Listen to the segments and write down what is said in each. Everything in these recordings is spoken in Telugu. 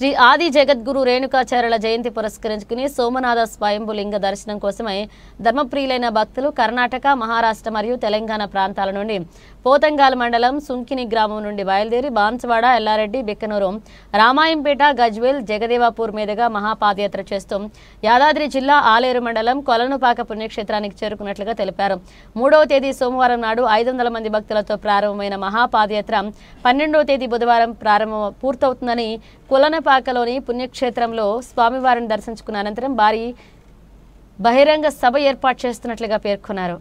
శ్రీ ఆది జగద్గురు రేణుకాచార్యుల జయంతి పురస్కరించుకుని సోమనాథ స్వయంభులింగ దర్శనం కోసమై ధర్మప్రియులైన భక్తులు కర్ణాటక, మహారాష్ట్ర మరియు తెలంగాణ ప్రాంతాల నుండి పోతంగాల్ మండలం సుంకిని గ్రామం నుండి బయలుదేరి బాన్సువాడ, ఎల్లారెడ్డి, బిక్కనూరు, రామాయంపేట, గజ్వేల్, జగదేవాపూర్ మీదుగా మహాపాదయాత్ర చేస్తూ యాదాద్రి జిల్లా ఆలేరు మండలం కొలనుపాక పుణ్యక్షేత్రానికి చేరుకున్నట్లుగా తెలిపారు. 3వ తేదీ సోమవారం నాడు 500 మంది భక్తులతో ప్రారంభమైన మహాపాదయాత్ర 12వ తేదీ బుధవారం పూర్తవుతుందని కొలనుపాకలోని పుణ్యక్షేత్రంలో స్వామివారిని దర్శించుకున్న అనంతరం భారీ బహిరంగ సభ ఏర్పాటు చేస్తున్నట్లుగా పేర్కొన్నారు.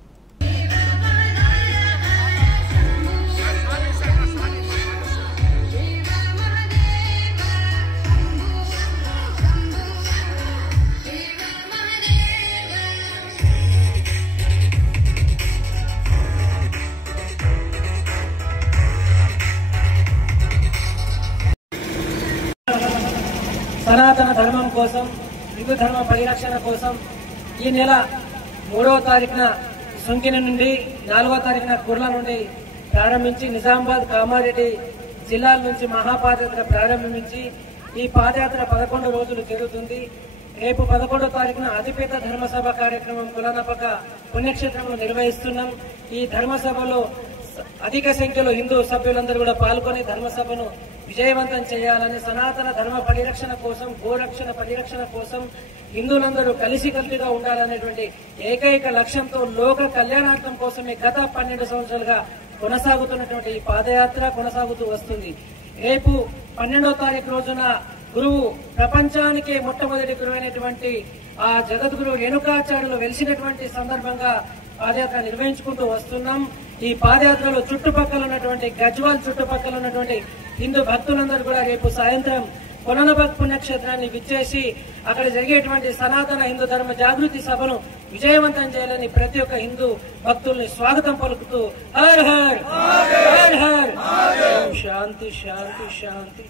సనాతన ధర్మం కోసం, హిందూ ధర్మ పరిరక్షణ కోసం ఈ నెల 3వ తారీఖున సుంకిని నుండి 4వ తారీఖున కుర్ల నుండి ప్రారంభించి నిజామాబాద్, కామారెడ్డి జిల్లాల నుంచి మహాపాదయాత్ర ప్రారంభించి ఈ పాదయాత్ర 11 రోజులు జరుగుతుంది. రేపు 11వ తారీఖున అతిపెద్ద ధర్మసభ కార్యక్రమం కొలనుపాక పుణ్యక్షేత్రంలో నిర్వహిస్తున్నాం. ఈ ధర్మసభలో అధిక సంఖ్యలో హిందూ సభ్యులందరూ కూడా పాల్గొని ధర్మసభను విజయవంతం చేయాలని, సనాతన ధర్మ పరిరక్షణ కోసం, గోరక్షణ పరిరక్షణ కోసం హిందువులందరూ కలిసికట్టుగా ఉండాలనేటువంటి ఏకైక లక్ష్యంతో లోక కళ్యాణార్థం కోసమే గత 12 సంవత్సరాలుగా కొనసాగుతున్నటువంటి ఈ పాదయాత్ర కొనసాగుతూ వస్తుంది. రేపు 12వ తారీఖు రోజున గురువు, ప్రపంచానికే మొట్టమొదటి గురువు అయినటువంటి ఆ జగద్గురు రేణుకాచార్యులు వెలిసినటువంటి సందర్భంగా పాదయాత్ర నిర్వహించుకుంటూ వస్తున్నాం. ఈ పాదయాత్రలో చుట్టుపక్కల ఉన్నటువంటి గజ్వాల్ చుట్టుపక్కల ఉన్నటువంటి హిందూ భక్తులందరూ కూడా రేపు సాయంత్రం కొలనుపాక పుణ్యక్షేత్రాన్ని విచ్చేసి అక్కడ జరిగేటువంటి సనాతన హిందూ ధర్మ జాగృతి సభను విజయవంతం చేయాలని ప్రతి ఒక్క హిందూ భక్తుల్ని స్వాగతం పలుకుతూ హర్ హర్ హర్ హర్ శాంతి శాంతి శాంతి.